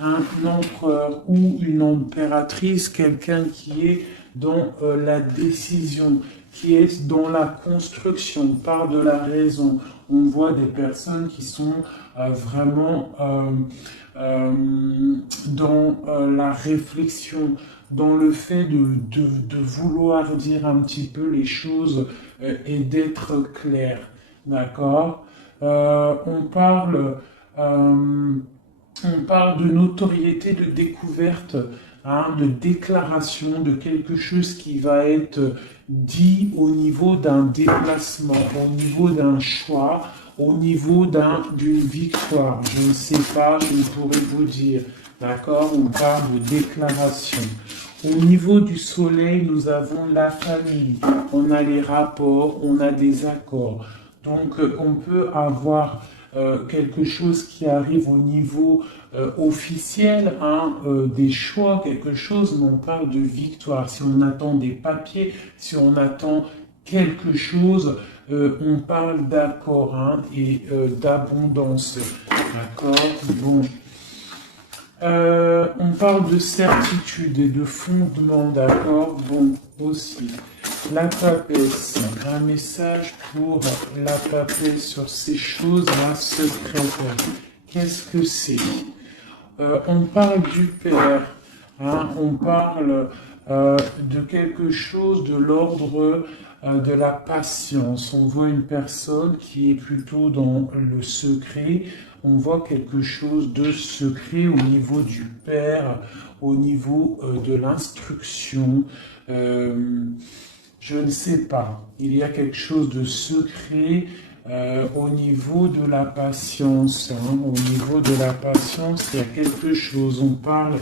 un empereur ou une impératrice, quelqu'un qui est dans la décision, qui est dans la construction, par de la raison. On voit des personnes qui sont vraiment euh, dans la réflexion, dans le fait de vouloir dire un petit peu les choses et d'être clair. D'accord. Euh, on parle de notoriété, de découverte, hein, de déclaration, de quelque chose qui va être dit au niveau d'un déplacement, au niveau d'un choix, au niveau d'une victoire. Je ne sais pas, je ne pourrais vous dire. D'accord. On parle de déclaration. Au niveau du soleil, nous avons la famille, on a les rapports, on a des accords. Donc, on peut avoir quelque chose qui arrive au niveau officiel, hein, des choix, quelque chose, mais on parle de victoire. Si on attend des papiers, si on attend quelque chose, on parle d'accord, hein, et d'abondance. D'accord. Bon. On parle de certitude et de fondement, d'accord. Bon, aussi. La papesse, un message pour la papesse sur ces choses-là secrètes. Qu'est-ce que c'est? On parle du Père, hein, on parle de quelque chose de l'ordre de la patience. On voit une personne qui est plutôt dans le secret. On voit quelque chose de secret au niveau du Père, au niveau de l'instruction. Je ne sais pas. Il y a quelque chose de secret au niveau de la patience. Hein. Au niveau de la patience, il y a quelque chose. On parle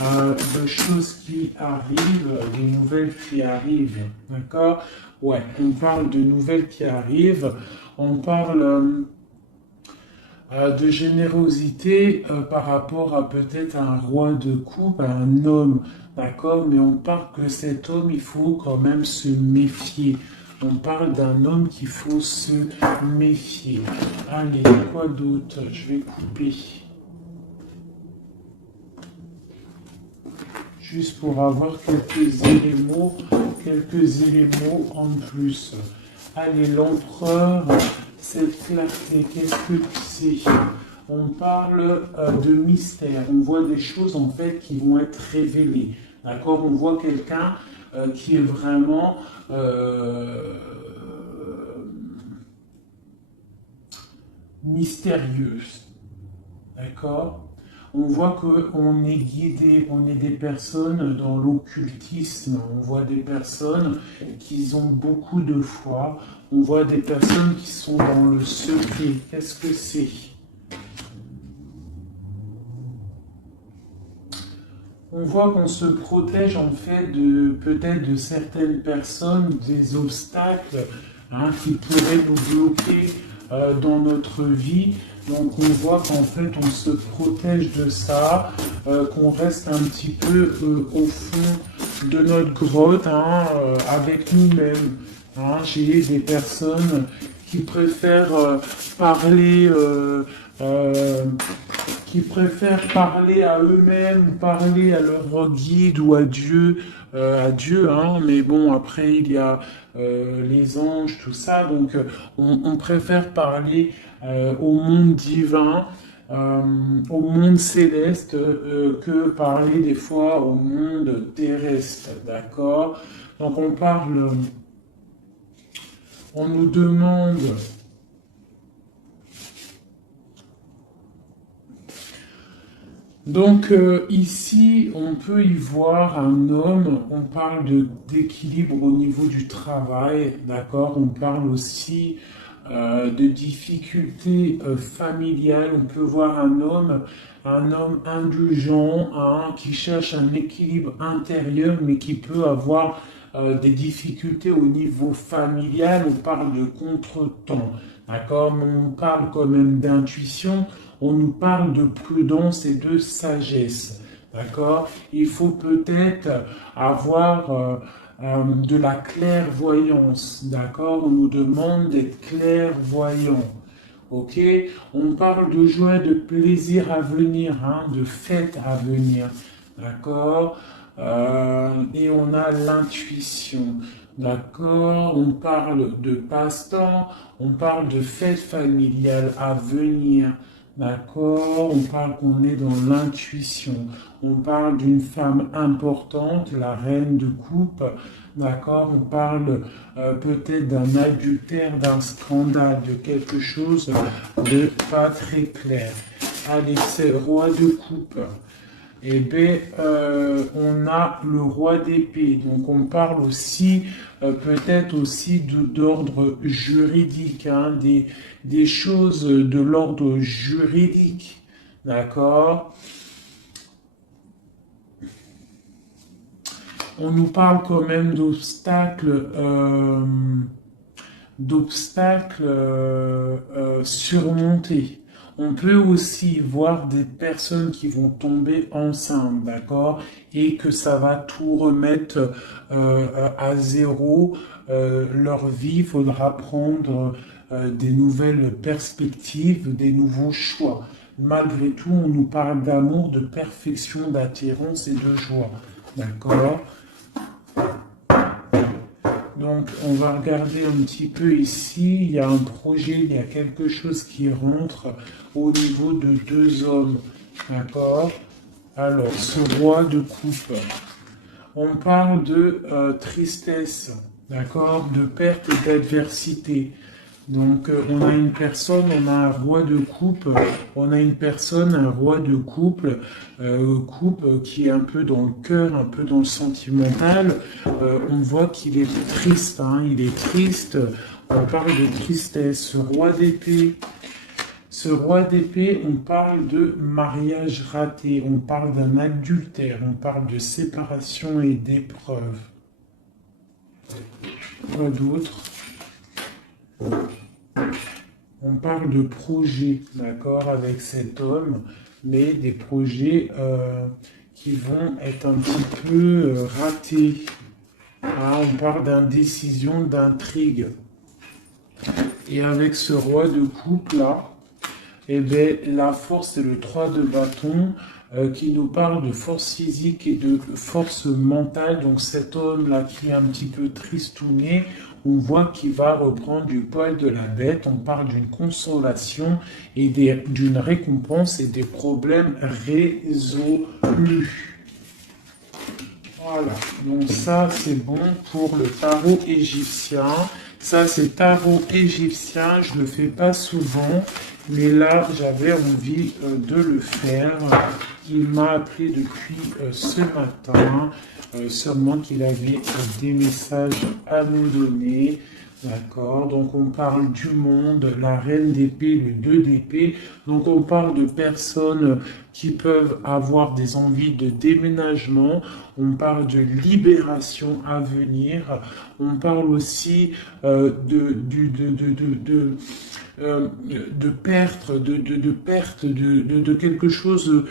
de choses qui arrivent, des nouvelles qui arrivent. D'accord? Ouais, on parle de nouvelles qui arrivent. On parle de générosité par rapport à peut-être un roi de coupe, à un homme, d'accord, mais on parle que cet homme, il faut quand même se méfier. On parle d'un homme qu'il faut se méfier. Allez, quoi d'autre? Je vais couper. Juste pour avoir quelques éléments en plus. Allez, l'empereur, cette clarté, qu'est-ce que c'est? On parle de mystère, on voit des choses en fait qui vont être révélées. D'accord. On voit quelqu'un qui est vraiment mystérieuse. D'accord. On voit qu'on est guidé, on est des personnes dans l'occultisme, on voit des personnes qui ont beaucoup de foi, on voit des personnes qui sont dans le secret. Qu'est-ce que c'est? On voit qu'on se protège en fait de peut-être de certaines personnes, des obstacles, hein, qui pourraient nous bloquer dans notre vie. Donc on voit qu'en fait on se protège de ça, qu'on reste un petit peu au fond de notre grotte, hein, avec nous-mêmes. Hein. J'ai des personnes qui préfèrent parler qui préfèrent parler à eux-mêmes, parler à leur guide ou à Dieu, hein, mais bon, après il y a les anges, tout ça, donc on préfère parler au monde divin, au monde céleste, que parler des fois au monde terrestre, d'accord? Donc on nous demande. Donc ici, on peut y voir un homme, on parle d'équilibre au niveau du travail, d'accord? On parle aussi de difficultés familiales, on peut voir un homme indulgent, hein, qui cherche un équilibre intérieur, mais qui peut avoir des difficultés au niveau familial, on parle de contretemps, d'accord? Mais on parle quand même d'intuition, on nous parle de prudence et de sagesse, d'accord? Il faut peut-être avoir de la clairvoyance, d'accord? On nous demande d'être clairvoyant. Ok, on parle de joie, de plaisir à venir, hein, de fête à venir. D'accord. Et on a l'intuition. D'accord. On parle de passe-temps. On parle de fête familiale à venir. D'accord. On parle qu'on est dans l'intuition. On parle d'une femme importante, la reine de coupe. D'accord. On parle peut-être d'un adultère, d'un scandale, de quelque chose de pas très clair. Allez, c'est roi de coupe. Eh bien, on a le roi d'épée. Donc, on parle aussi, peut-être aussi d'ordre juridique, hein, des choses de l'ordre juridique. D'accord? On nous parle quand même d'obstacles surmontés. On peut aussi voir des personnes qui vont tomber enceintes, d'accord, et que ça va tout remettre à zéro. Leur vie, il faudra prendre des nouvelles perspectives, des nouveaux choix. Malgré tout, on nous parle d'amour, de perfection, d'attirance et de joie, d'accord. Donc, on va regarder un petit peu ici. Il y a un projet, il y a quelque chose qui rentre au niveau de deux hommes. D'accord? Alors, ce roi de coupe. On parle de tristesse. D'accord? De perte et d'adversité. Donc, on a une personne, on a un roi de coupe, on a une personne, un roi de coupe qui est un peu dans le cœur, un peu dans le sentimental. On voit qu'il est triste, hein, il est triste. On parle de tristesse. Ce roi d'épée, on parle de mariage raté, on parle d'un adultère, on parle de séparation et d'épreuve. Quoi d'autre? On parle de projets, d'accord, avec cet homme, mais des projets qui vont être un petit peu ratés. Ah, on parle d'indécision, d'intrigue. Et avec ce roi de coupe là, eh bien, la force, c'est le 3 de bâton qui nous parle de force physique et de force mentale. Donc cet homme-là qui est un petit peu tristouné, on voit qu'il va reprendre du poil de la bête. On parle d'une consolation et d'une récompense et des problèmes résolus. Voilà, donc ça c'est bon pour le tarot égyptien. Ça c'est tarot égyptien, je ne le fais pas souvent, mais là j'avais envie de le faire. Il m'a appelé depuis ce matin, sûrement qu'il avait des messages à nous donner. D'accord, donc on parle du monde, la reine d'épée, le 2 d'épée. Donc on parle de personnes qui peuvent avoir des envies de déménagement. On parle de libération à venir. On parle aussi de perte, de quelque chose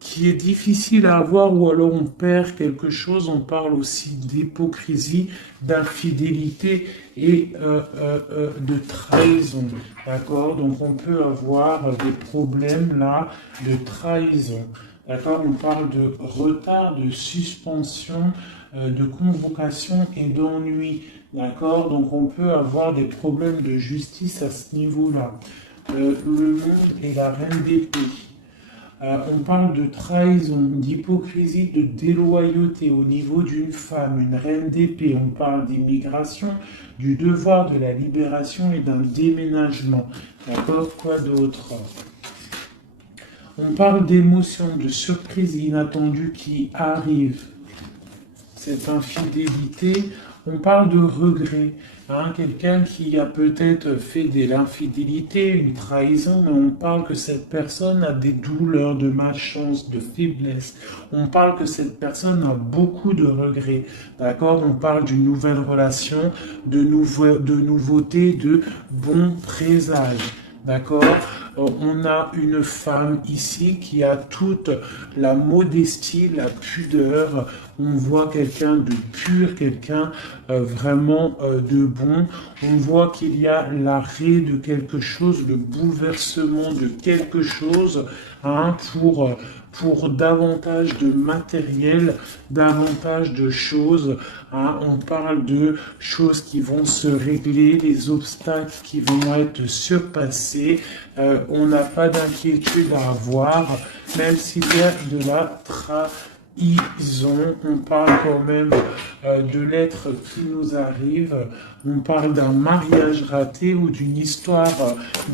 qui est difficile à avoir, ou alors on perd quelque chose. On parle aussi d'hypocrisie, d'infidélité et de trahison. D'accord? Donc on peut avoir des problèmes là de trahison. D'accord? On parle de retard, de suspension, de convocation et d'ennui. D'accord? Donc on peut avoir des problèmes de justice à ce niveau-là. Le monde et la reine d'épée. On parle de trahison, d'hypocrisie, de déloyauté au niveau d'une femme, une reine d'épée. On parle d'immigration, du devoir de la libération et d'un déménagement. D'accord? Quoi d'autre? On parle d'émotions, de surprises inattendues qui arrivent. Cette infidélité. On parle de regret. Hein, quelqu'un qui a peut-être fait de l'infidélité, une trahison, mais on parle que cette personne a des douleurs, de malchance, de faiblesse. On parle que cette personne a beaucoup de regrets. D'accord? On parle d'une nouvelle relation, de nouveautés, de bons présages. D'accord? on a une femme ici qui a toute la modestie, la pudeur. On voit quelqu'un de pur, quelqu'un vraiment de bon. On voit qu'il y a l'arrêt de quelque chose, le bouleversement de quelque chose, hein, pour davantage de matériel, davantage de choses. Hein. On parle de choses qui vont se régler, les obstacles qui vont être surpassés. On n'a pas d'inquiétude à avoir, même s'il y a de la on parle quand même de l'être qui nous arrive, on parle d'un mariage raté ou d'une histoire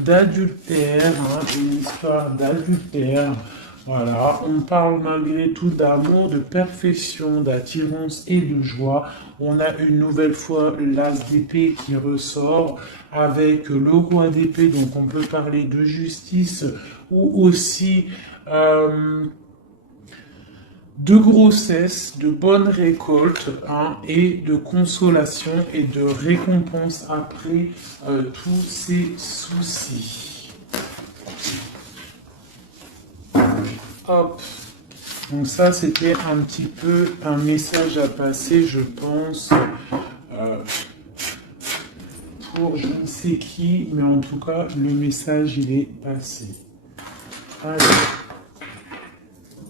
d'adultère, hein, une histoire d'adultère. Voilà, on parle malgré tout d'amour, de perfection, d'attirance et de joie. On a une nouvelle fois l'as d'épée qui ressort avec le roi d'épée, donc on peut parler de justice ou aussi de grossesse, de bonne récolte, hein, et de consolation et de récompense après tous ces soucis. Hop. Donc ça, c'était un petit peu un message à passer, je pense, pour je ne sais qui, mais en tout cas, le message, il est passé. Alors,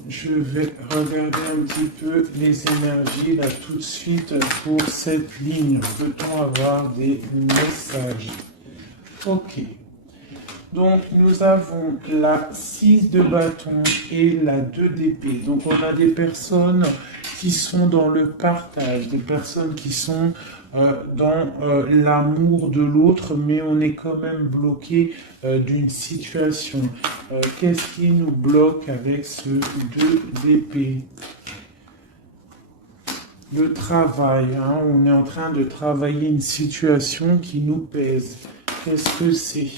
je vais regarder un petit peu les énergies là tout de suite pour cette ligne. Peut-on avoir des messages? Ok. Donc nous avons la 6 de bâton et la 2 d'épée. Donc on a des personnes qui sont dans le partage, des personnes qui sont dans l'amour de l'autre, mais on est quand même bloqué d'une situation. Qu'est-ce qui nous bloque avec ce 2 d'épée? Le travail, hein, on est en train de travailler une situation qui nous pèse. Qu'est-ce que c'est?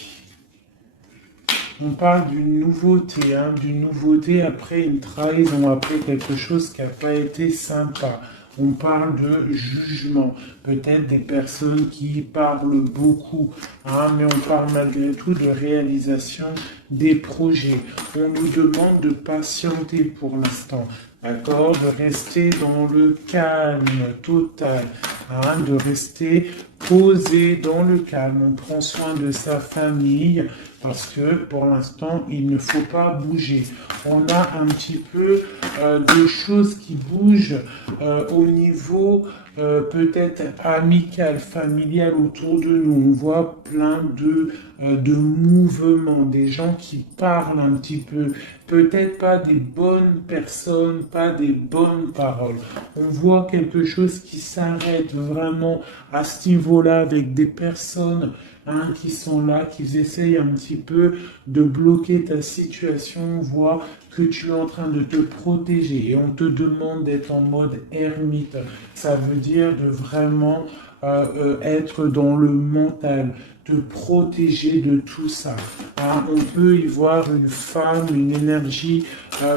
On parle d'une nouveauté, hein, d'une nouveauté après une trahison, après quelque chose qui n'a pas été sympa. On parle de jugement, peut-être des personnes qui parlent beaucoup, hein, mais on parle malgré tout de réalisation des projets. On nous demande de patienter pour l'instant, d'accord, de rester dans le calme total, hein, de rester posé dans le calme. On prend soin de sa famille parce que pour l'instant, il ne faut pas bouger. On a un petit peu de choses qui bougent au niveau peut-être amical, familial autour de nous. On voit plein de mouvements, des gens qui parlent un petit peu, peut-être pas des bonnes personnes, pas des bonnes paroles. On voit quelque chose qui s'arrête vraiment à ce niveau-là avec des personnes, hein, qui sont là, qui essayent un petit peu de bloquer ta situation. On voit que tu es en train de te protéger et on te demande d'être en mode ermite. Ça veut dire de vraiment être dans le mental, te protéger de tout ça. Hein, on peut y voir une femme, une énergie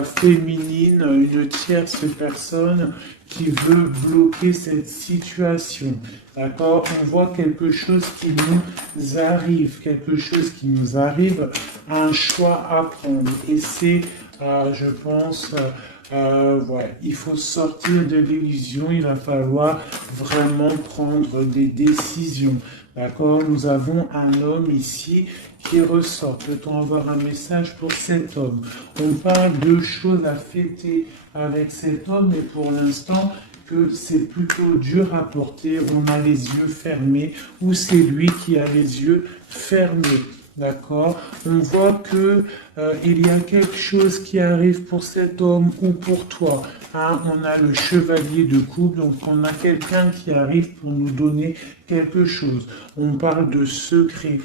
féminine, une tierce personne qui veut bloquer cette situation. D'accord? On voit quelque chose qui nous arrive, un choix à prendre. Et c'est, je pense, ouais, il faut sortir de l'illusion, il va falloir vraiment prendre des décisions. D'accord? Nous avons un homme ici qui ressort. Peut-on avoir un message pour cet homme? On parle de choses à fêter avec cet homme, mais pour l'instant, que c'est plutôt dur à porter. On a les yeux fermés ou c'est lui qui a les yeux fermés. D'accord? On voit que il y a quelque chose qui arrive pour cet homme ou pour toi. Hein? On a le chevalier de coupe, donc on a quelqu'un qui arrive pour nous donner quelque chose. On parle de secrets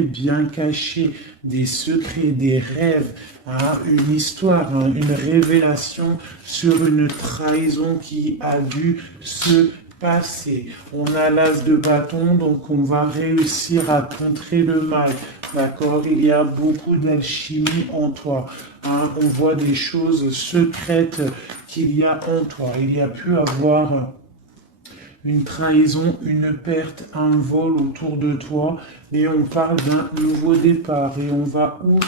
bien cachés, des secrets, des rêves, hein? Une histoire, hein? Une révélation sur une trahison qui a dû se passer. On a l'as de bâton, donc on va réussir à contrer le mal. D'accord? Il y a beaucoup d'alchimie en toi. Hein? On voit des choses secrètes qu'il y a en toi. Il y a pu avoir une trahison, une perte, un vol autour de toi, et on parle d'un nouveau départ, et on va où?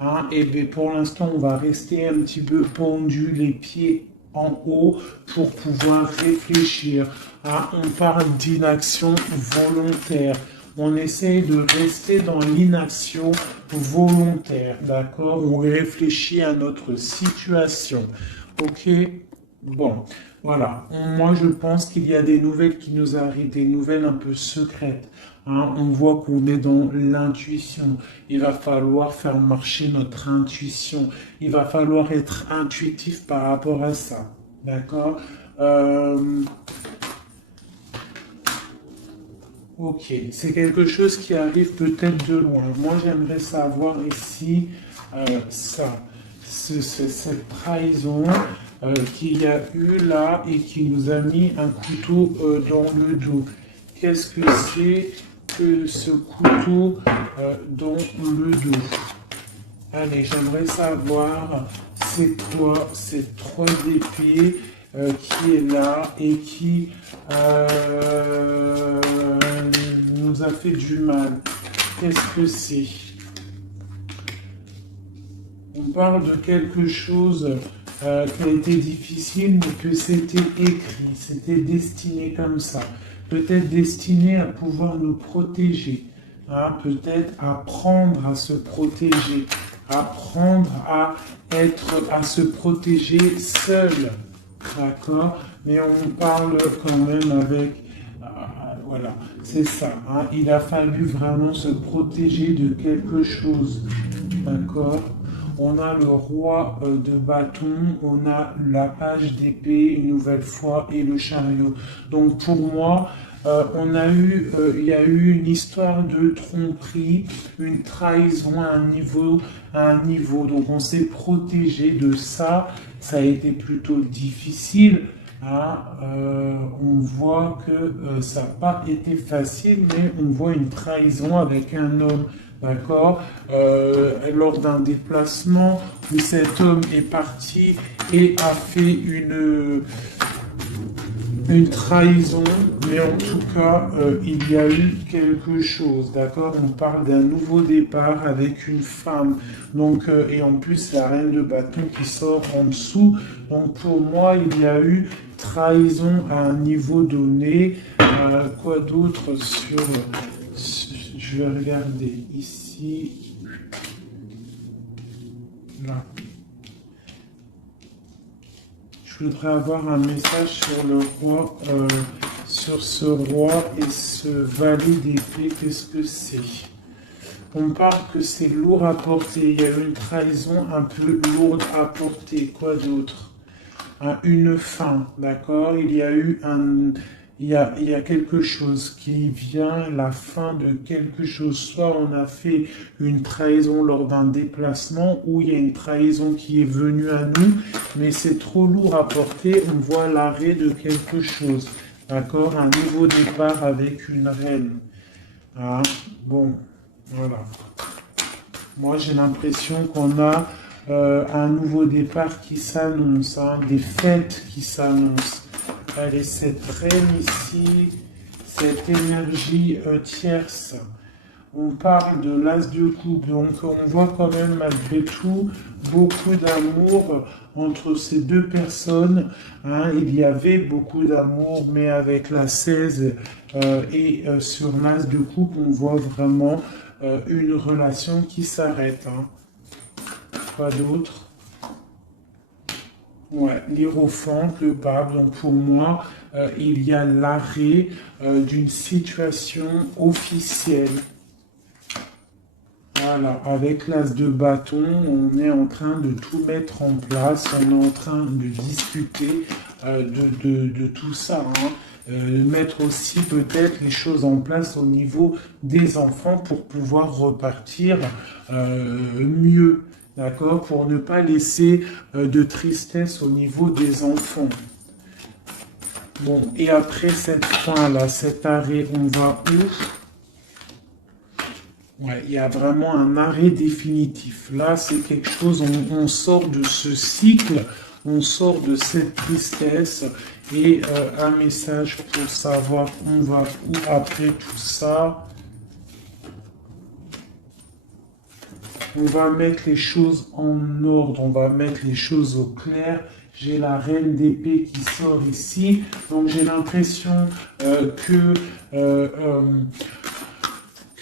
Hein, et bien pour l'instant, on va rester un petit peu pendu, les pieds en haut, pour pouvoir réfléchir. Hein, on parle d'inaction volontaire. On essaye de rester dans l'inaction volontaire, d'accord? On réfléchit à notre situation, ok? Bon, voilà. Moi, je pense qu'il y a des nouvelles qui nous arrivent, des nouvelles un peu secrètes. Hein, on voit qu'on est dans l'intuition. Il va falloir faire marcher notre intuition. Il va falloir être intuitif par rapport à ça. D'accord? Ok, c'est quelque chose qui arrive peut-être de loin. Moi, j'aimerais savoir ici ça, cette trahison qu'il y a eu là et qui nous a mis un couteau dans le dos. Qu'est-ce que c'est que ce couteau dans le dos? Allez, j'aimerais savoir, c'est quoi cette 3 d'épée qui est là et qui nous a fait du mal. Qu'est-ce que c'est? On parle de quelque chose qui a été difficile, mais que c'était écrit, c'était destiné comme ça. Peut-être destiné à pouvoir nous protéger, hein, peut-être apprendre à se protéger, apprendre à se protéger seul, d'accord? Mais on parle quand même avec, voilà, c'est ça, hein, il a fallu vraiment se protéger de quelque chose, d'accord? On a le roi de bâton, on a la page d'épée une nouvelle fois et le chariot. Donc pour moi, il y a eu une histoire de tromperie, une trahison à un niveau. Donc on s'est protégé de ça. Ça a été plutôt difficile. Hein. On voit que ça n'a pas été facile, mais on voit une trahison avec un homme. D'accord, lors d'un déplacement où cet homme est parti et a fait une trahison, mais en tout cas, il y a eu quelque chose, d'accord? On parle d'un nouveau départ avec une femme, donc, et en plus la reine de bâton qui sort en dessous, donc pour moi, il y a eu trahison à un niveau donné. Quoi d'autre sur... Je vais regarder ici, là. Je voudrais avoir un message sur le roi, sur ce roi et ce valet d'épée. Qu'est-ce que c'est? On parle que c'est lourd à porter. Il y a une trahison un peu lourde à porter. Quoi d'autre? Une fin, d'accord? Il y a quelque chose qui vient, la fin de quelque chose. Soit on a fait une trahison lors d'un déplacement, ou il y a une trahison qui est venue à nous, mais c'est trop lourd à porter, on voit l'arrêt de quelque chose. D'accord? Un nouveau départ avec une reine. Ah, bon, voilà. Moi, j'ai l'impression qu'on a un nouveau départ qui s'annonce, hein, des fêtes qui s'annoncent. Allez, cette reine ici, cette énergie tierce. On parle de l'as de coupe, donc on voit quand même malgré tout beaucoup d'amour entre ces deux personnes. Hein. Il y avait beaucoup d'amour, mais avec la 16 sur l'as de coupe, on voit vraiment une relation qui s'arrête. Hein. Pas d'autre. Ouais, l'Hiérophant, le pape. Donc pour moi, il y a l'arrêt d'une situation officielle. Voilà, avec l'as de bâton, on est en train de tout mettre en place, on est en train de discuter de tout ça. Hein. Mettre aussi peut-être les choses en place au niveau des enfants pour pouvoir repartir mieux. D'accord? Pour ne pas laisser de tristesse au niveau des enfants. Bon, et après cette fin-là, cet arrêt, on va où? Ouais, il y a vraiment un arrêt définitif. Là, c'est quelque chose, on sort de ce cycle on sort de cette tristesse et un message pour savoir on va où après tout ça. On va mettre les choses en ordre, on va mettre les choses au clair. J'ai la reine d'épée qui sort ici, donc j'ai l'impression que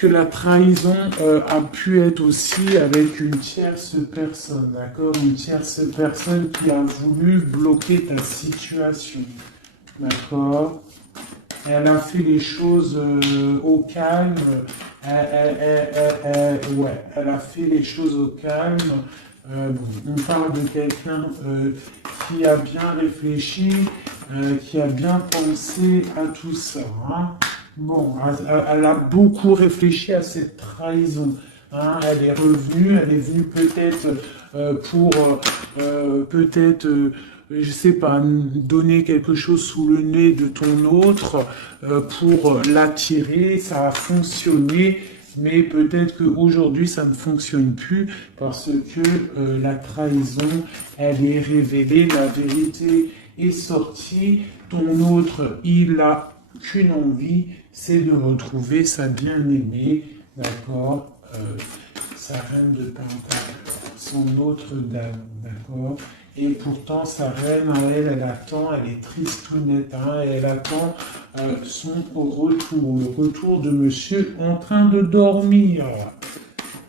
la trahison a pu être aussi avec une tierce personne, d'accord? Une tierce personne qui a voulu bloquer ta situation, d'accord? Elle a fait les choses au calme, elle a fait les choses au calme. On parle de quelqu'un qui a bien réfléchi, qui a bien pensé à tout ça, hein. Bon, elle a beaucoup réfléchi à cette trahison, hein. Elle est venue peut-être pour je sais pas, donner quelque chose sous le nez de ton autre pour l'attirer. Ça a fonctionné, mais peut-être qu'aujourd'hui ça ne fonctionne plus parce que la trahison, elle est révélée, la vérité est sortie. Ton autre, il a qu'une envie, c'est de retrouver sa bien-aimée, d'accord, sa reine de Pentacle, son autre dame, d'accord. Et pourtant, sa reine, à elle, elle attend, elle est tristounette, hein, et elle attend son retour, le retour de monsieur en train de dormir.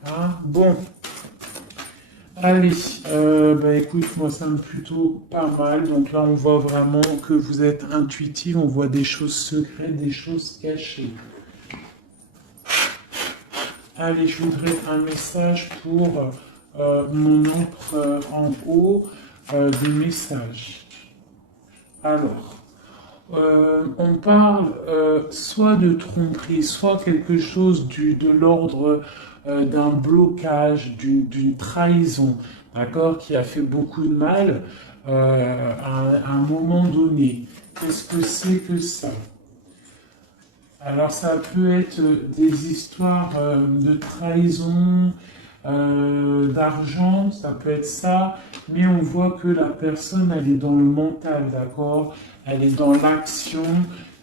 Hein. Bon, allez, écoute, moi ça me plutôt pas mal. Donc là, on voit vraiment que vous êtes intuitif, on voit des choses secrètes, des choses cachées. Allez, je voudrais un message pour mon empereur en haut. Des messages. Alors, on parle soit de tromperie, soit quelque chose de l'ordre d'un blocage, d'une trahison, d'accord, qui a fait beaucoup de mal à un moment donné. Qu'est-ce que c'est que ça? Alors, ça peut être des histoires de trahison, d'argent, ça peut être ça, mais on voit que la personne, elle est dans le mental, d'accord? Elle est dans l'action,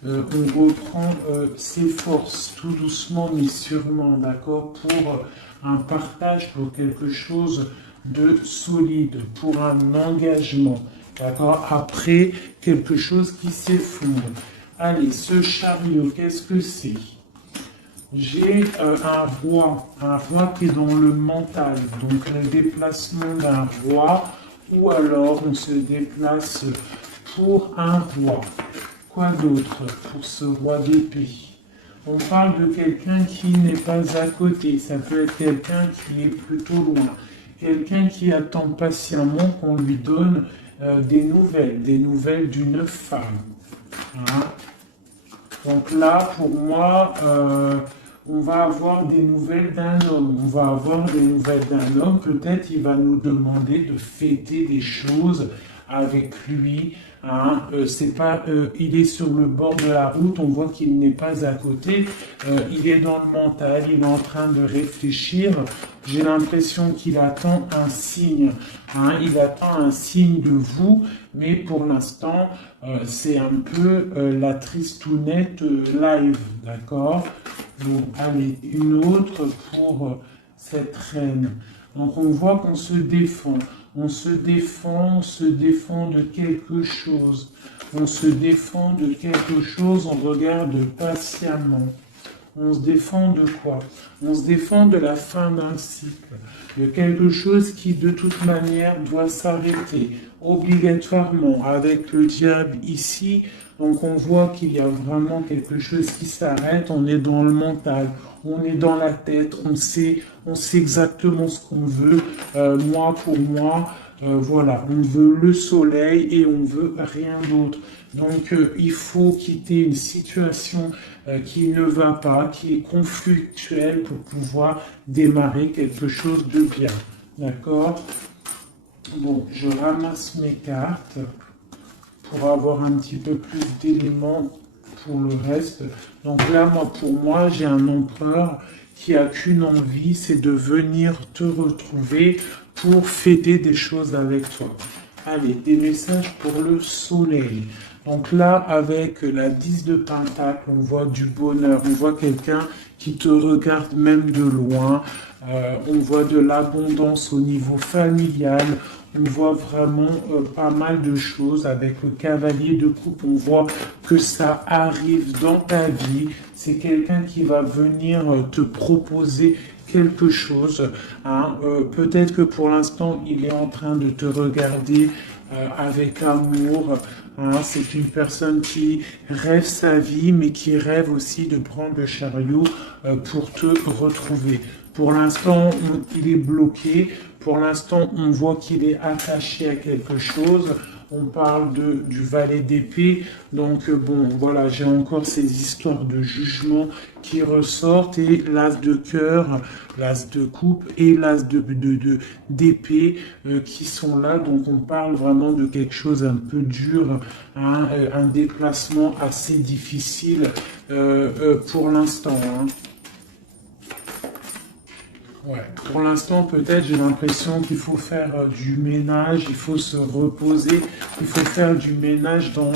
on reprend ses forces, tout doucement mais sûrement, d'accord? Pour un partage, pour quelque chose de solide, pour un engagement, d'accord? Après, quelque chose qui s'effondre. Allez, ce chariot, qu'est-ce que c'est? J'ai un roi qui est dans le mental, donc le déplacement d'un roi, ou alors on se déplace pour un roi. Quoi d'autre pour ce roi d'épée? On parle de quelqu'un qui n'est pas à côté, ça peut être quelqu'un qui est plutôt loin, quelqu'un qui attend patiemment qu'on lui donne des nouvelles d'une femme. Hein. Donc là, pour moi, on va avoir des nouvelles d'un homme. On va avoir des nouvelles d'un homme. Peut-être il va nous demander de fêter des choses avec lui. Hein. C'est pas, il est sur le bord de la route. On voit qu'il n'est pas à côté. Il est dans le mental. Il est en train de réfléchir. J'ai l'impression qu'il attend un signe. Hein. Il attend un signe de vous. Mais pour l'instant, c'est un peu la tristounette live. D'accord? Donc, allez, une autre pour cette reine. Donc, on voit qu'on se défend. On se défend de quelque chose. On se défend de quelque chose, on regarde patiemment. On se défend de quoi? On se défend de la fin d'un cycle, de quelque chose qui de toute manière doit s'arrêter, obligatoirement, avec le diable ici. Donc on voit qu'il y a vraiment quelque chose qui s'arrête, on est dans le mental, on est dans la tête, on sait exactement ce qu'on veut, moi pour moi. Voilà, on veut le soleil et on veut rien d'autre. Donc il faut quitter une situation qui ne va pas, qui est conflictuelle pour pouvoir démarrer quelque chose de bien. D'accord? Bon, je ramasse mes cartes pour avoir un petit peu plus d'éléments pour le reste. Donc là, pour moi, j'ai un empereur qui a qu'une envie, c'est de venir te retrouver pour fêter des choses avec toi. Allez, des messages pour le soleil. Donc là, avec la 10 de Pentacle, on voit du bonheur, on voit quelqu'un qui te regarde même de loin, on voit de l'abondance au niveau familial, on voit vraiment pas mal de choses. Avec le cavalier de coupe, on voit que ça arrive dans ta vie. C'est quelqu'un qui va venir te proposer quelque chose. Hein. Peut-être que pour l'instant, il est en train de te regarder avec amour. Hein. C'est une personne qui rêve sa vie, mais qui rêve aussi de prendre le chariot pour te retrouver. Pour l'instant, il est bloqué. Pour l'instant, on voit qu'il est attaché à quelque chose. On parle du valet d'épée. Donc, bon, voilà, j'ai encore ces histoires de jugement qui ressortent. Et l'as de cœur, l'as de coupe et l'as d'épée qui sont là. Donc, on parle vraiment de quelque chose un peu dur, hein, un déplacement assez difficile pour l'instant. Hein. Ouais. Pour l'instant, peut-être, j'ai l'impression qu'il faut faire du ménage, il faut se reposer, il faut faire du ménage dans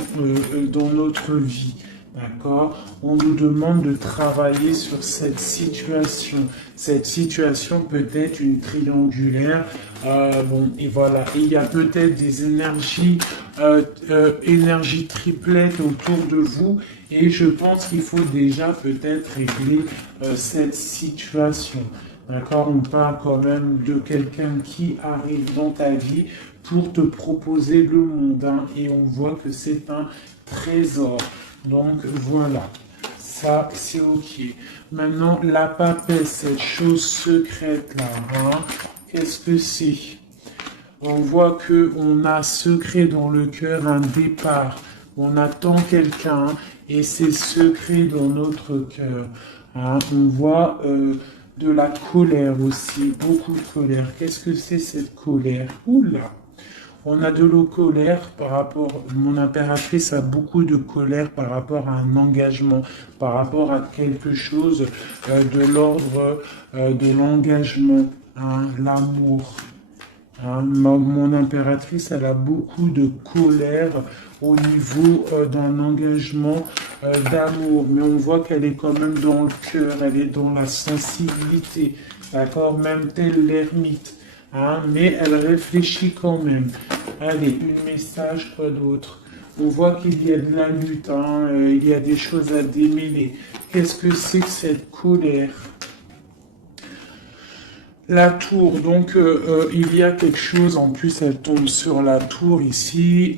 notre vie. D'accord? On nous demande de travailler sur cette situation. Cette situation peut être une triangulaire. Bon, et voilà. Et il y a peut-être des énergies triplettes autour de vous. Et je pense qu'il faut déjà peut-être régler cette situation. D'accord, on parle quand même de quelqu'un qui arrive dans ta vie pour te proposer le monde. Hein, et on voit que c'est un trésor. Donc voilà, ça c'est ok. Maintenant, la papesse, cette chose secrète-là, hein, qu'est-ce que c'est? On voit qu'on a secret dans le cœur un départ. On attend quelqu'un et c'est secret dans notre cœur. Hein, on voit... de la colère aussi, beaucoup de colère. Qu'est-ce que c'est cette colère? Oula! On a de la colère par rapport, mon impératrice a beaucoup de colère par rapport à un engagement, par rapport à quelque chose de l'ordre de l'engagement, hein, l'amour. Hein, mon impératrice, elle a beaucoup de colère au niveau d'un engagement d'amour, mais on voit qu'elle est quand même dans le cœur, elle est dans la sensibilité, d'accord, même tel l'ermite, hein, mais elle réfléchit quand même. Allez, un message, quoi d'autre? On voit qu'il y a de la lutte, hein, il y a des choses à démêler. Qu'est-ce que c'est que cette colère? La tour, donc il y a quelque chose, en plus elle tombe sur la tour ici,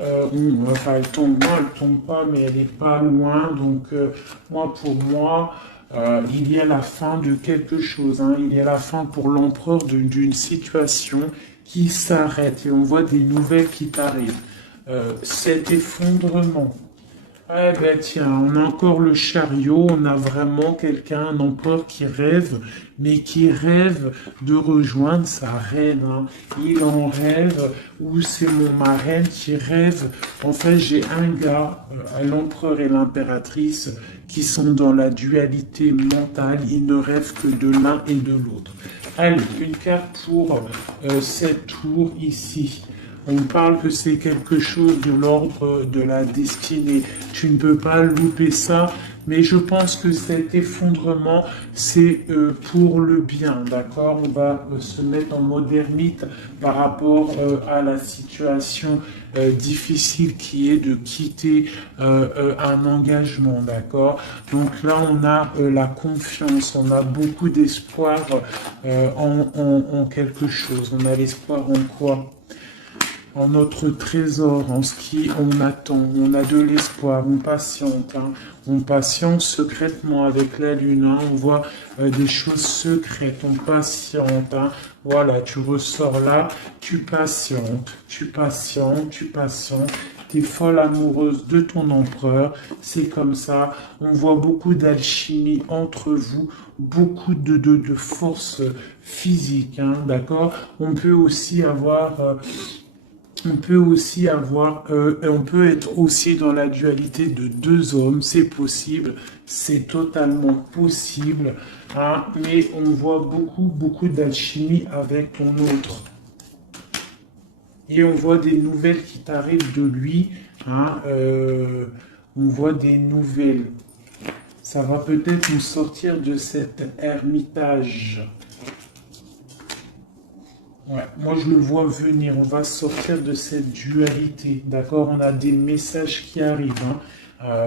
enfin elle tombe, non elle tombe pas, mais elle est pas loin, donc moi pour moi, il y a la fin de quelque chose, hein, il y a la fin pour l'empereur d'une situation qui s'arrête, et on voit des nouvelles qui t'arrivent. Cet effondrement. Ah ben tiens, on a encore le chariot, on a vraiment quelqu'un, un empereur qui rêve, mais qui rêve de rejoindre sa reine. Hein. Il en rêve, ou c'est mon marraine qui rêve. En fait, j'ai un gars, l'empereur et l'impératrice, qui sont dans la dualité mentale. Ils ne rêvent que de l'un et de l'autre. Allez, une carte pour cette tour ici. On parle que c'est quelque chose de l'ordre de la destinée. Tu ne peux pas louper ça, mais je pense que cet effondrement, c'est pour le bien, d'accord? On va se mettre en mode ermite par rapport à la situation difficile qui est de quitter un engagement, d'accord? Donc là, on a la confiance, on a beaucoup d'espoir en quelque chose. On a l'espoir en quoi? En notre trésor, en ce qui on attend, on a de l'espoir, on patiente, hein. On patiente secrètement avec la lune, hein. On voit des choses secrètes, on patiente, hein. Voilà, tu ressors là, tu patientes, tu patientes, tu patientes. T'es folle amoureuse de ton empereur, c'est comme ça. On voit beaucoup d'alchimie entre vous, beaucoup de force physique, hein, d'accord? On peut aussi avoir on peut être aussi dans la dualité de deux hommes, c'est possible, c'est totalement possible, hein, mais on voit beaucoup d'alchimie avec ton autre. Et on voit des nouvelles qui t'arrivent de lui. Hein, on voit des nouvelles. Ça va peut-être nous sortir de cet ermitage. Ouais, moi je le vois venir, on va sortir de cette dualité, d'accord? On a des messages qui arrivent, hein.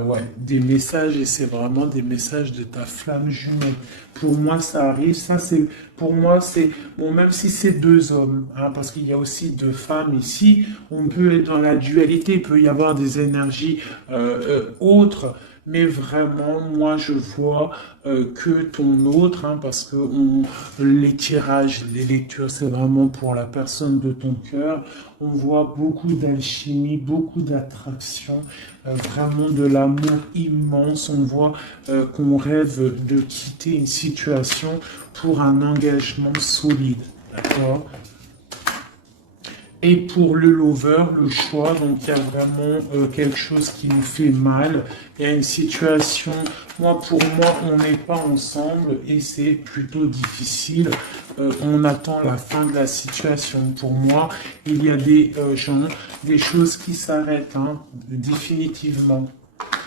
Ouais, des messages et c'est vraiment des messages de ta flamme jumelle. Pour moi, ça arrive, ça c'est, pour moi c'est, bon, même si c'est deux hommes, hein, parce qu'il y a aussi deux femmes ici, on peut être dans la dualité, il peut y avoir des énergies autres. Mais vraiment, moi, je vois que ton autre, hein, parce que les tirages, les lectures, c'est vraiment pour la personne de ton cœur. On voit beaucoup d'alchimie, beaucoup d'attraction, vraiment de l'amour immense. On voit qu'on rêve de quitter une situation pour un engagement solide. D'accord? Et pour le lover, le choix, donc il y a vraiment quelque chose qui nous fait mal. Il y a une situation, pour moi, on n'est pas ensemble et c'est plutôt difficile. On attend la fin de la situation. Pour moi, il y a des gens, des choses qui s'arrêtent, hein, définitivement.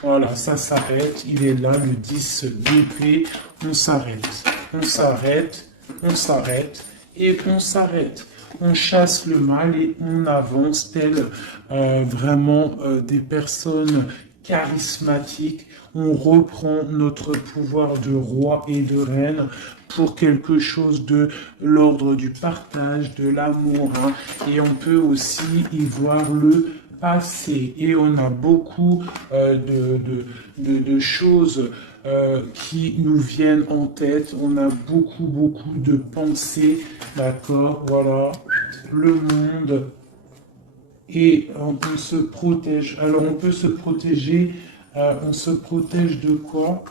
Voilà, ça s'arrête. Il est là, le 10 d'épée. On s'arrête. On s'arrête. On s'arrête. Et on s'arrête. On chasse le mal et on avance tel vraiment des personnes charismatiques. On reprend notre pouvoir de roi et de reine pour quelque chose de l'ordre du partage, de l'amour. Hein. Et on peut aussi y voir le passé. Et on a beaucoup de choses qui nous viennent en tête. On a beaucoup de pensées, d'accord, voilà, le monde, et on peut se protéger. Alors on peut se protéger, on se protège de quoi?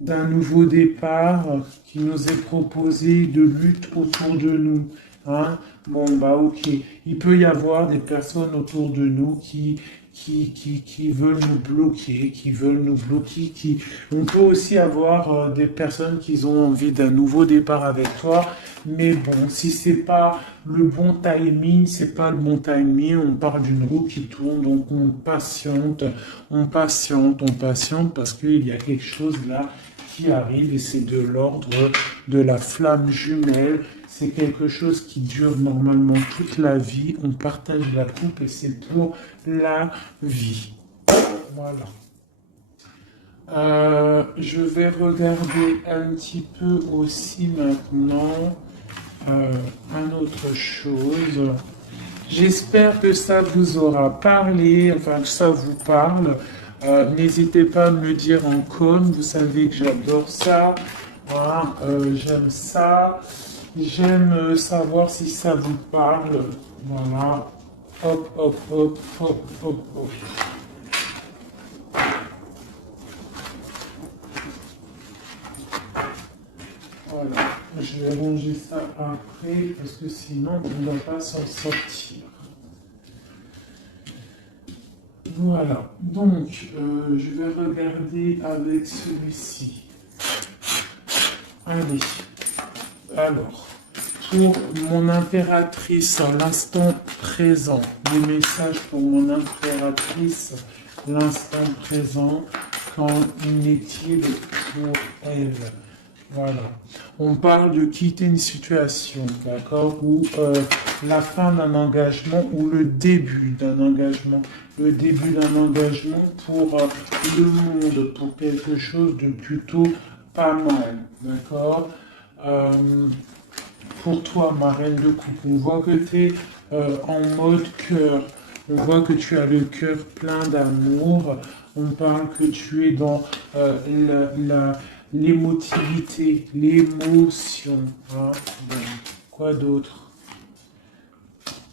D'un nouveau départ qui nous est proposé, de lutte autour de nous. Hein? Bon, bah ok. Il peut y avoir des personnes autour de nous qui veulent nous bloquer, qui veulent nous bloquer. On peut aussi avoir des personnes qui ont envie d'un nouveau départ avec toi. Mais bon, si c'est pas le bon timing, c'est pas le bon timing, on parle d'une roue qui tourne, donc on patiente, on patiente, on patiente parce qu'il y a quelque chose là qui arrive et c'est de l'ordre de la flamme jumelle. C'est quelque chose qui dure normalement toute la vie. On partage la coupe et c'est pour la vie. Voilà. Je vais regarder un petit peu aussi maintenant un autre chose. J'espère que ça vous aura parlé, enfin que ça vous parle. N'hésitez pas à me le dire en com, vous savez que j'adore ça. Voilà, j'aime ça. J'aime savoir si ça vous parle. Voilà. Hop, hop, hop, hop, hop, hop. Voilà. Je vais ranger ça après parce que sinon on ne va pas s'en sortir. Voilà, donc je vais regarder avec celui-ci. Allez, alors, pour mon impératrice, l'instant présent, les messages pour mon impératrice, l'instant présent, qu'en est-il pour elle? Voilà. On parle de quitter une situation, d'accord, ou la fin d'un engagement ou le début d'un engagement. Le début d'un engagement pour le monde, pour quelque chose de plutôt pas mal, d'accord. Pour toi, ma reine de coupe, on voit que tu es en mode cœur. On voit que tu as le cœur plein d'amour. On parle que tu es dans l'émotivité, l'émotion. Hein. Bon. Quoi d'autre?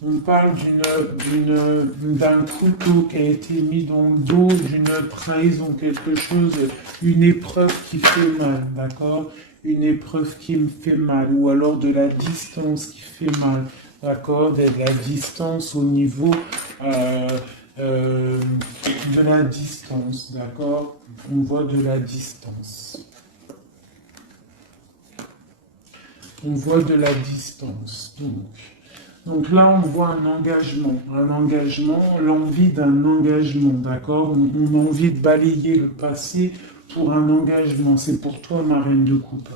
On parle d'un couteau qui a été mis dans le dos, d'une trahison, quelque chose, une épreuve qui fait mal, d'accord? Une épreuve qui me fait mal, ou alors de la distance qui fait mal, d'accord? De la distance au niveau de la distance, d'accord? On voit de la distance. On voit de la distance, donc. Donc là, on voit un engagement, l'envie d'un engagement, d'accord? On a envie de balayer le passé pour un engagement. C'est pour toi, ma reine de coupe.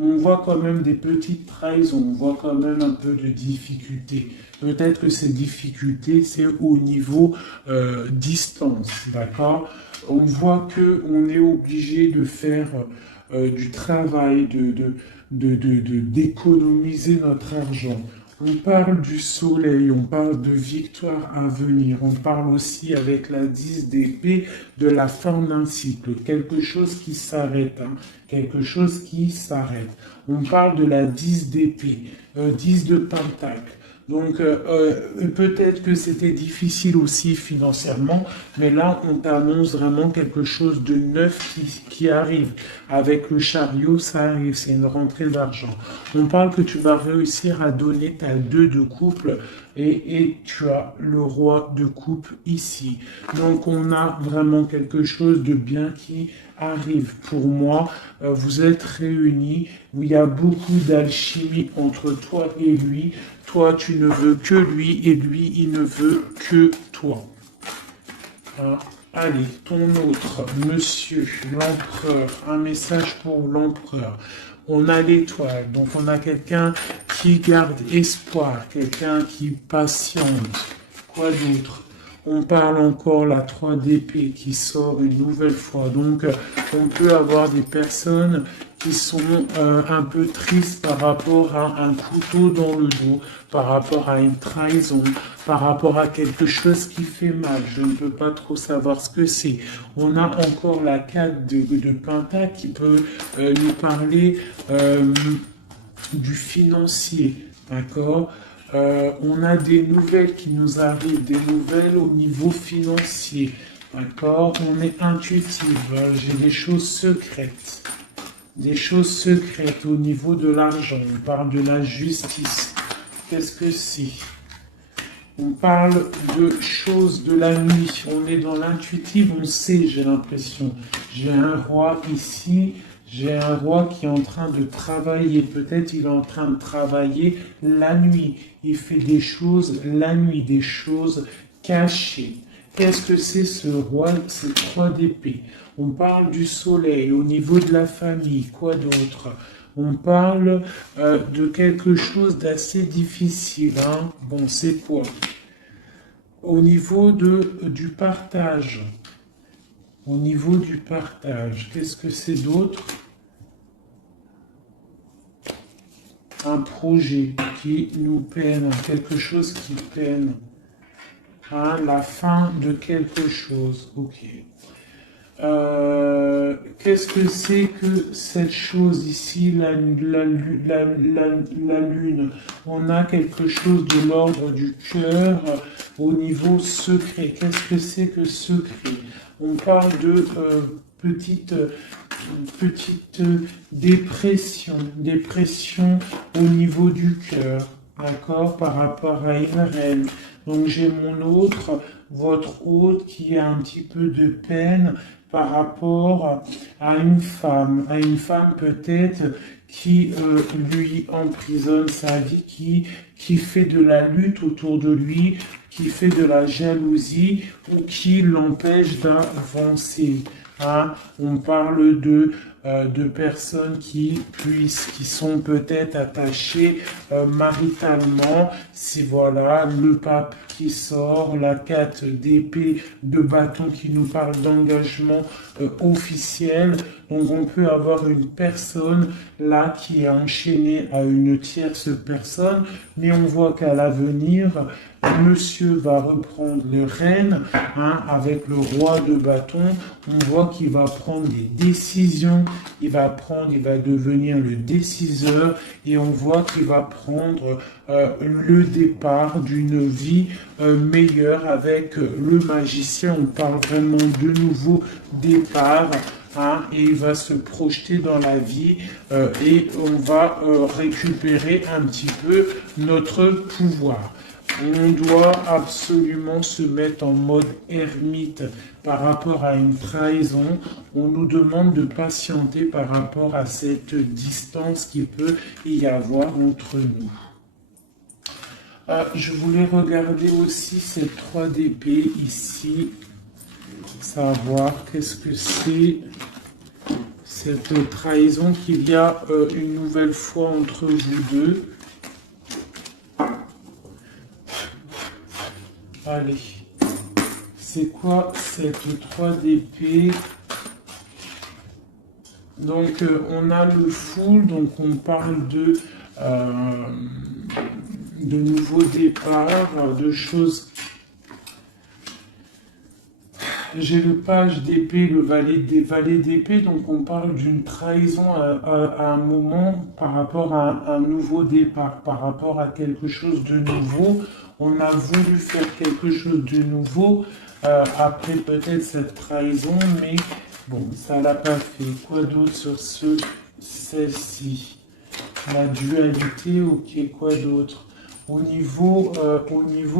On voit quand même des petites trahisons, on voit quand même un peu de difficultés. Peut-être que ces difficultés, c'est au niveau distance, d'accord? On voit que on est obligé de faire du travail, d'économiser notre argent. On parle du soleil, on parle de victoire à venir, on parle aussi avec la 10 d'épée de la fin d'un cycle, quelque chose qui s'arrête, hein, quelque chose qui s'arrête. On parle de la 10 d'épée, 10 de pentacle. Donc peut-être que c'était difficile aussi financièrement, mais là on t'annonce vraiment quelque chose de neuf qui arrive. Avec le chariot, ça arrive, c'est une rentrée d'argent. On parle que tu vas réussir à donner ta 2 de couple et tu as le roi de coupe ici. Donc on a vraiment quelque chose de bien qui arrive. Pour moi, vous êtes réunis, où il y a beaucoup d'alchimie entre toi et lui. Toi, tu ne veux que lui et lui, il ne veut que toi. Hein? Allez, ton autre, monsieur l'empereur, un message pour l'empereur. On a l'étoile, donc on a quelqu'un qui garde espoir, quelqu'un qui patiente. Quoi d'autre? On parle encore la 3 d'épée qui sort une nouvelle fois. Donc on peut avoir des personnes qui sont un peu tristes par rapport à un couteau dans le dos, par rapport à une trahison, par rapport à quelque chose qui fait mal. Je ne peux pas trop savoir ce que c'est. On a encore la 4 de Pentacle qui peut nous parler du financier, d'accord? On a des nouvelles qui nous arrivent, des nouvelles au niveau financier, d'accord? On est intuitif, j'ai des choses secrètes. Des choses secrètes au niveau de l'argent. On parle de la justice. Qu'est-ce que c'est? On parle de choses de la nuit. On est dans l'intuitif, on sait, j'ai l'impression. J'ai un roi ici. J'ai un roi qui est en train de travailler. Peut-être il est en train de travailler la nuit. Il fait des choses la nuit, des choses cachées. Qu'est-ce que c'est ce roi, ces 3 d'épée? On parle du soleil au niveau de la famille. Quoi d'autre? On parle de quelque chose d'assez difficile. Hein? Bon, c'est quoi? Au niveau du partage. Au niveau du partage, qu'est-ce que c'est d'autre? Un projet qui nous peine, quelque chose qui peine. Hein, la fin de quelque chose. Ok. Qu'est-ce que c'est que cette chose ici, la lune? On a quelque chose de l'ordre du cœur au niveau secret. Qu'est-ce que c'est que secret? On parle de petite dépression au niveau du cœur, d'accord, par rapport à une reine. Donc j'ai mon autre, votre hôte qui a un petit peu de peine par rapport à une femme peut-être qui lui emprisonne sa vie, qui fait de la lutte autour de lui, qui fait de la jalousie ou qui l'empêche d'avancer. Hein? On parle de personnes qui sont peut-être attachées maritalement. Si voilà, le pape qui sort, la 4 d'épée de bâton qui nous parle d'engagement officiel. Donc on peut avoir une personne là qui est enchaînée à une tierce personne, mais on voit qu'à l'avenir, monsieur va reprendre le règne, hein, avec le roi de bâton. On voit qu'il va prendre des décisions, il va devenir le déciseur et on voit qu'il va prendre le départ d'une vie meilleure avec le magicien. On parle vraiment de nouveau départ. Hein, et il va se projeter dans la vie et on va récupérer un petit peu notre pouvoir. On doit absolument se mettre en mode ermite par rapport à une trahison. On nous demande de patienter par rapport à cette distance qu'il peut y avoir entre nous. Je voulais regarder aussi cette 3 d'épée ici, savoir qu'est-ce que c'est cette trahison qu'il y a une nouvelle fois entre vous deux. Allez, c'est quoi cette 3 d'épée? Donc on a le full, donc on parle de nouveaux départs, de choses. J'ai le page d'épée, le valet d'épée, donc on parle d'une trahison à un moment par rapport à un nouveau départ, par rapport à quelque chose de nouveau. On a voulu faire quelque chose de nouveau après peut-être cette trahison, mais bon, ça l'a pas fait. Quoi d'autre sur celle-ci? La dualité, ok, quoi d'autre? Au niveau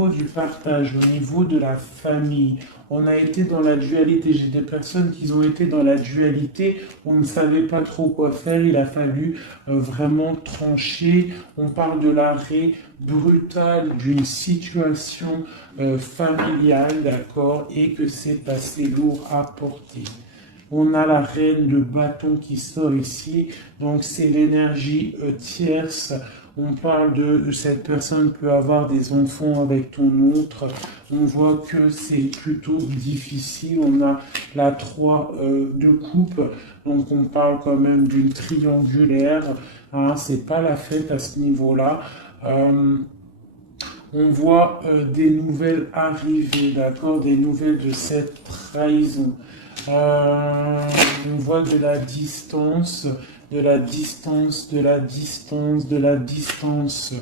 du partage, au niveau de la famille, on a été dans la dualité. J'ai des personnes qui ont été dans la dualité, on ne savait pas trop quoi faire, il a fallu vraiment trancher. On parle de l'arrêt brutal d'une situation familiale, d'accord, et que c'est assez lourd à porter. On a la reine, le bâton qui sort ici, donc c'est l'énergie tierce. On parle de cette personne peut avoir des enfants avec ton autre. On voit que c'est plutôt difficile. On a la 3 de coupe, donc on parle quand même d'une triangulaire. Hein, c'est pas la fête à ce niveau-là. On voit des nouvelles arriver, d'accord, des nouvelles de cette trahison. On voit de la distance, de la distance, de la distance, de la distance.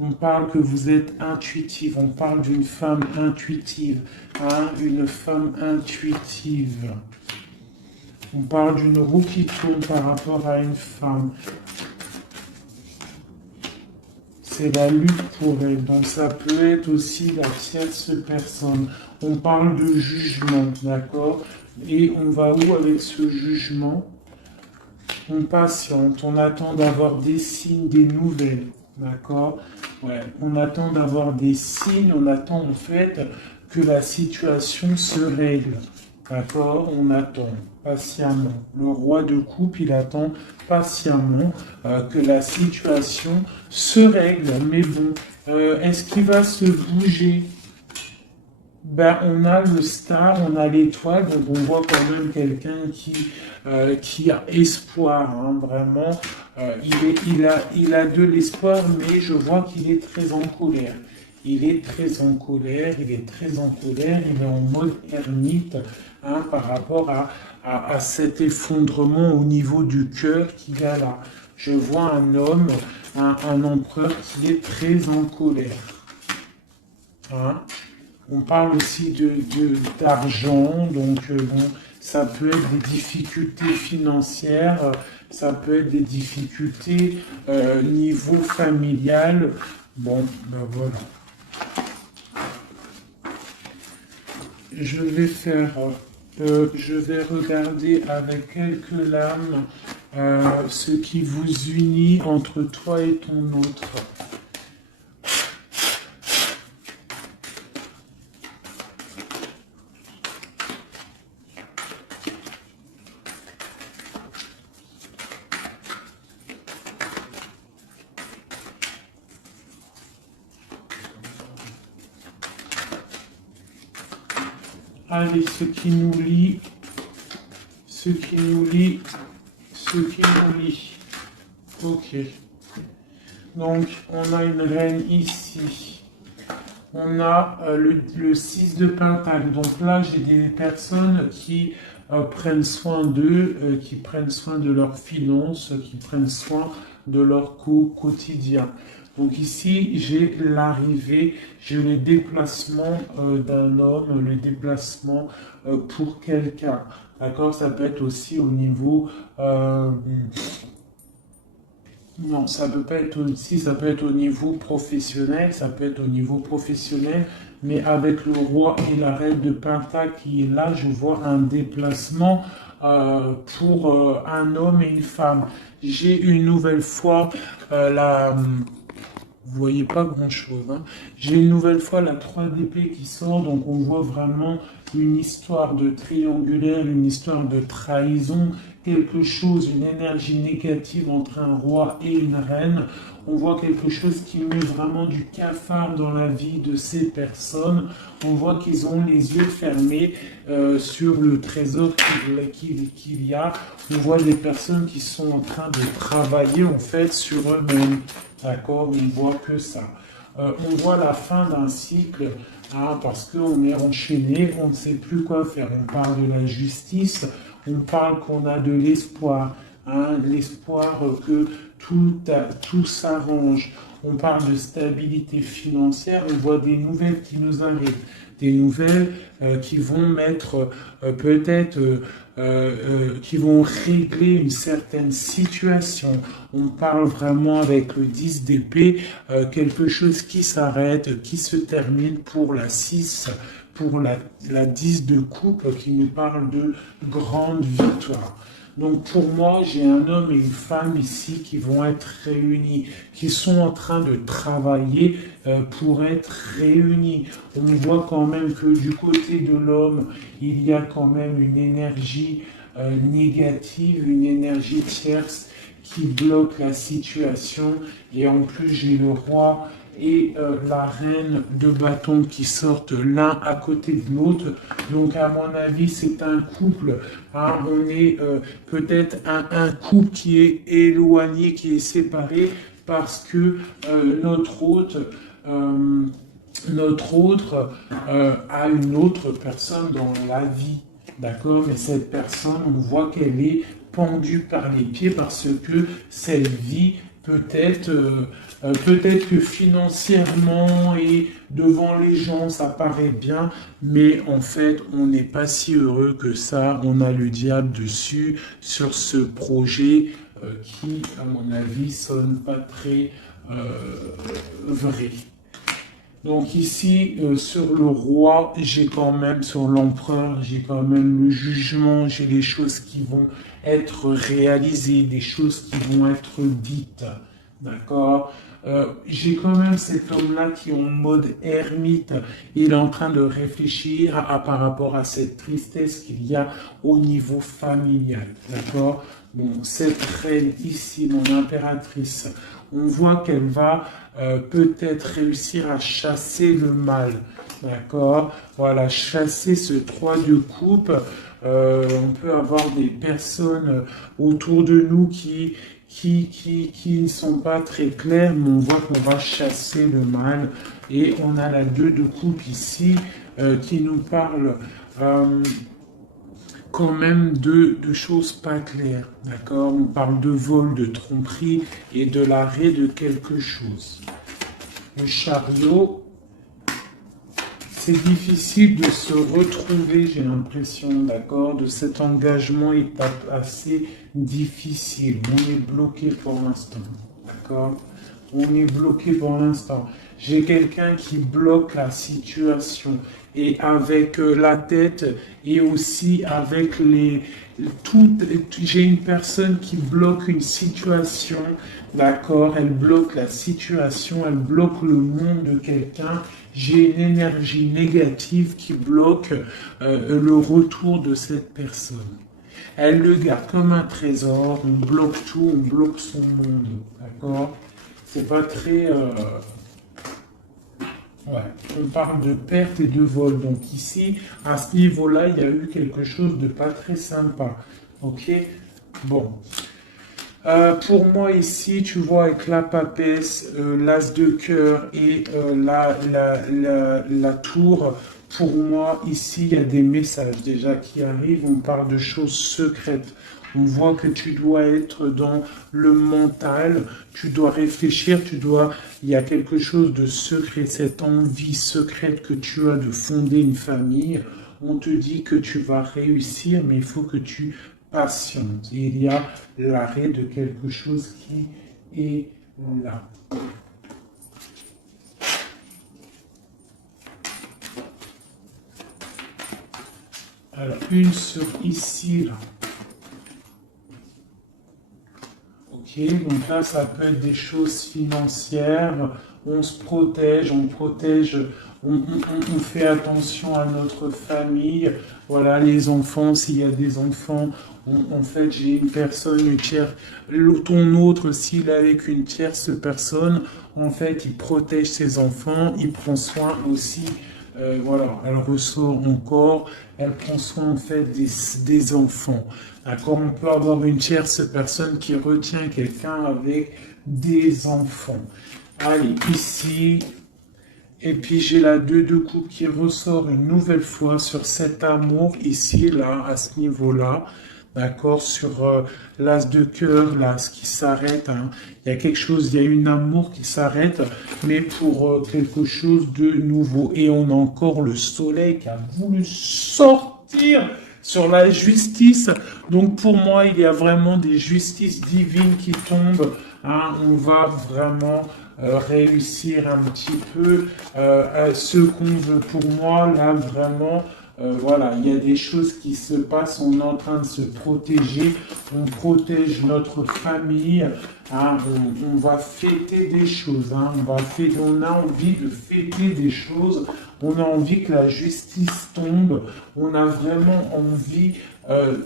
On parle que vous êtes intuitive, on parle d'une femme intuitive, hein, une femme intuitive. On parle d'une roue qui tourne par rapport à une femme. C'est la lutte pour elle, donc ça peut être aussi la tierce personne. On parle de jugement, d'accord? Et on va où avec ce jugement? On patiente, on attend d'avoir des signes, des nouvelles, d'accord? Ouais, on attend d'avoir des signes, on attend en fait que la situation se règle, d'accord? On attend patiemment. Le roi de coupe, il attend patiemment que la situation se règle. Mais bon, est-ce qu'il va se bouger? Ben, on a le star, on a l'étoile, donc on voit quand même quelqu'un qui a espoir, hein, vraiment. Il a de l'espoir, mais je vois qu'il est très en colère. Il est très en colère, il est très en colère, il est en mode ermite, hein, par rapport à cet effondrement au niveau du cœur qu'il y a là. Je vois un homme, un empereur qui est très en colère. Hein. On parle aussi d'argent, donc bon, ça peut être des difficultés financières, ça peut être des difficultés niveau familial. Bon, ben voilà. Je vais regarder avec quelques lames ce qui vous unit entre toi et ton autre. Allez, ce qui nous lie, ce qui nous lie, ce qui nous lie. Ok. Donc, on a une reine ici. On a le 6 de Pentacle. Donc là, j'ai des personnes qui prennent soin d'eux, qui prennent soin de leurs finances, qui prennent soin de leur quotidien. Donc ici, j'ai l'arrivée, j'ai le déplacement d'un homme, le déplacement pour quelqu'un. D'accord? Ça peut être aussi au niveau... non, ça peut pas être aussi, ça peut être au niveau professionnel, ça peut être au niveau professionnel, mais avec le roi et la reine de Pentacle qui est là, je vois un déplacement pour un homme et une femme. J'ai une nouvelle fois la Vous voyez pas grand-chose. Hein. J'ai une nouvelle fois la 3 d'épée qui sort, donc on voit vraiment une histoire de triangulaire, une histoire de trahison, quelque chose, une énergie négative entre un roi et une reine. On voit quelque chose qui met vraiment du cafard dans la vie de ces personnes. On voit qu'ils ont les yeux fermés sur le trésor qu'il y a. On voit des personnes qui sont en train de travailler en fait sur eux-mêmes. D'accord, on ne voit que ça. On voit la fin d'un cycle, hein, parce qu'on est enchaîné, on ne sait plus quoi faire. On parle de la justice, on parle qu'on a de l'espoir, hein, l'espoir que tout s'arrange. On parle de stabilité financière, on voit des nouvelles qui nous arrivent, des nouvelles qui vont mettre peut-être qui vont régler une certaine situation. On parle vraiment avec le 10 d'épée, quelque chose qui s'arrête, qui se termine pour la 6, pour la 10 de coupe, qui nous parle de grande victoire. Donc pour moi, j'ai un homme et une femme ici qui vont être réunis, qui sont en train de travailler pour être réunis. On voit quand même que du côté de l'homme, il y a quand même une énergie négative, une énergie tierce qui bloque la situation. Et en plus, j'ai le roi et la reine de bâton qui sortent l'un à côté de l'autre. Donc à mon avis, c'est un couple. Hein, on est peut-être un couple qui est éloigné, qui est séparé parce que notre hôte a une autre personne dans la vie. D'accord? Mais cette personne, on voit qu'elle est pendue par les pieds parce que cette vie peut-être que financièrement et devant les gens, ça paraît bien, mais en fait, on n'est pas si heureux que ça. On a le diable dessus sur ce projet qui, à mon avis, sonne pas très vrai. Donc ici, sur le roi, j'ai quand même, sur l'empereur, j'ai quand même le jugement, j'ai les choses qui vont être réalisées, des choses qui vont être dites. D'accord? J'ai quand même cet homme-là qui est en mode ermite. Il est en train de réfléchir par rapport à cette tristesse qu'il y a au niveau familial. D'accord? Bon, cette reine ici, mon impératrice, on voit qu'elle va peut-être réussir à chasser le mal. D'accord? Voilà, chasser ce 3 de coupe. On peut avoir des personnes autour de nous qui ne sont pas très claires, mais on voit qu'on va chasser le mal. Et on a la 2 de coupe ici qui nous parle quand même de choses pas claires. D'accord? On parle de vol, de tromperie et de l'arrêt de quelque chose. Le chariot, c'est difficile de se retrouver, j'ai l'impression, d'accord, de cet engagement est assez difficile. On est bloqué pour l'instant, d'accord? On est bloqué pour l'instant. J'ai quelqu'un qui bloque la situation et avec la tête et aussi avec j'ai une personne qui bloque une situation, d'accord? Elle bloque la situation, elle bloque le monde de quelqu'un. J'ai une énergie négative qui bloque le retour de cette personne. Elle le garde comme un trésor, on bloque tout, on bloque son monde, d'accord? C'est pas très... Ouais, on parle de perte et de vol. Donc ici, à ce niveau-là, il y a eu quelque chose de pas très sympa. Ok? Bon. Pour moi ici, tu vois avec la papesse, l'as de cœur et la tour, pour moi ici, il y a des messages déjà qui arrivent. On parle de choses secrètes. On voit que tu dois être dans le mental, tu dois réfléchir, il y a quelque chose de secret, cette envie secrète que tu as de fonder une famille. On te dit que tu vas réussir, mais il faut que tu patientes. Et il y a l'arrêt de quelque chose qui est là. Alors, une sur ici, là. Ok, donc là, ça peut être des choses financières. on se protège, on protège, on fait attention à notre famille. Voilà, les enfants, s'il y a des enfants, en fait, j'ai une personne, une tierce, ton autre, s'il est avec une tierce personne, en fait, il protège ses enfants, il prend soin aussi. Voilà, elle ressort encore, elle prend soin en fait des enfants. D'accord, on peut avoir une tierce personne qui retient quelqu'un avec des enfants. Allez, ici, et puis j'ai la 2 de coupe qui ressort une nouvelle fois sur cet amour ici, là, à ce niveau-là. D'accord, sur l'as de cœur, là, ce qui s'arrête. Hein. Il y a quelque chose, il y a une amour qui s'arrête, mais pour quelque chose de nouveau. Et on a encore le soleil qui a voulu sortir sur la justice. Donc pour moi, il y a vraiment des justices divines qui tombent. Hein. On va vraiment réussir un petit peu ce qu'on veut. Pour moi, là, vraiment, voilà, il y a des choses qui se passent, on est en train de se protéger, on protège notre famille, hein, on va fêter des choses, hein, on a envie de fêter des choses, on a envie que la justice tombe, on a vraiment envie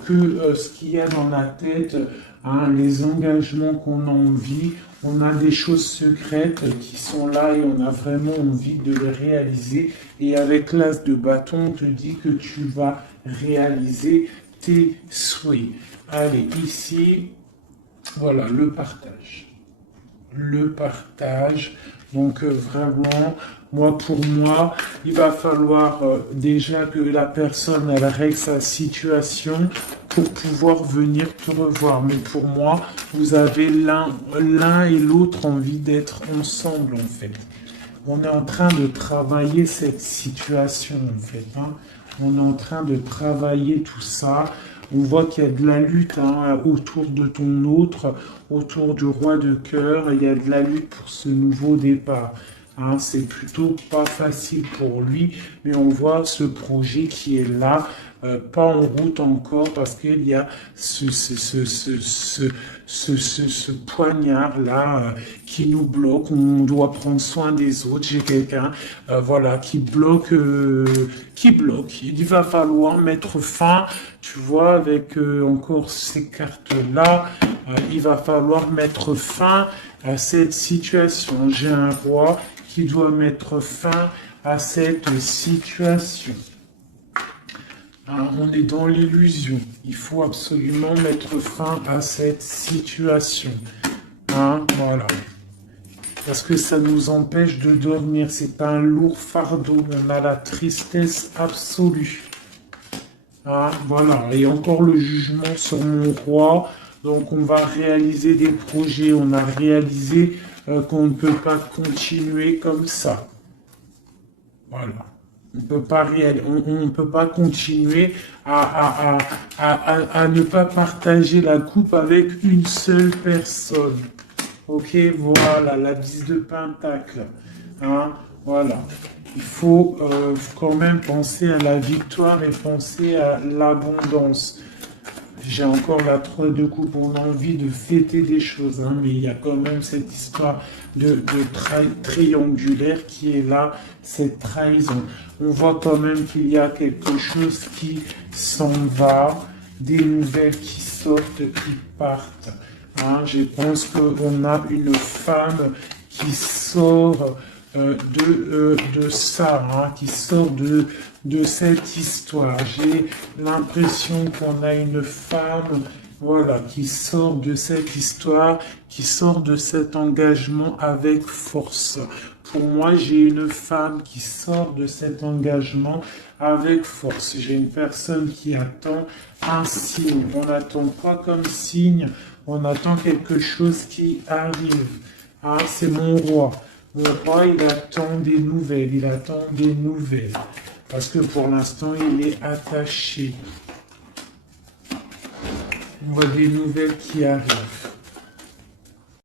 que ce qu'il y a dans la tête, hein, les engagements qu'on a envie, on a des choses secrètes qui sont là et on a vraiment envie de les réaliser. Et avec l'as de bâton, on te dit que tu vas réaliser tes souhaits. Allez, ici, voilà, le partage. Le partage. Donc vraiment, pour moi, il va falloir déjà que la personne elle règle sa situation pour pouvoir venir te revoir. Mais pour moi, vous avez l'un et l'autre envie d'être ensemble en fait. On est en train de travailler cette situation en fait. Hein. On est en train de travailler tout ça. On voit qu'il y a de la lutte hein, autour de ton autre, autour du roi de cœur. Il y a de la lutte pour ce nouveau départ. Hein, c'est plutôt pas facile pour lui, mais on voit ce projet qui est là, pas en route encore, parce qu'il y a ce poignard là qui nous bloque. On doit prendre soin des autres. J'ai quelqu'un, voilà, qui bloque, Il va falloir mettre fin. Tu vois, avec encore ces cartes là, il va falloir mettre fin à cette situation. J'ai un roi qui doit mettre fin à cette situation. Alors, on est dans l'illusion. Il faut absolument mettre fin à cette situation. Hein, voilà. Parce que ça nous empêche de dormir. C'est pas un lourd fardeau. On a la tristesse absolue. Hein, voilà. Et encore le jugement sur mon roi. Donc on va réaliser des projets. On a réalisé qu'on ne peut pas continuer comme ça. Voilà. On ne peut pas continuer à ne pas partager la coupe avec une seule personne. Ok, voilà, la 10 de pentacle. Hein, voilà. Il faut quand même penser à la victoire et penser à l'abondance. J'ai encore la 3 de coupe, on a envie de fêter des choses, hein, mais il y a quand même cette histoire de triangulaire qui est là, cette trahison. On voit quand même qu'il y a quelque chose qui s'en va, des nouvelles qui sortent, qui partent. Hein, je pense qu'on a une femme qui sort de ça, hein, qui sort de cette histoire. J'ai l'impression qu'on a une femme, voilà, qui sort de cette histoire, qui sort de cet engagement avec force. Pour moi, j'ai une femme qui sort de cet engagement avec force. J'ai une personne qui attend un signe. On n'attend pas comme signe, on attend quelque chose qui arrive. Ah, c'est mon roi. Mon roi, il attend des nouvelles, il attend des nouvelles. Parce que pour l'instant, il est attaché. On voit des nouvelles qui arrivent.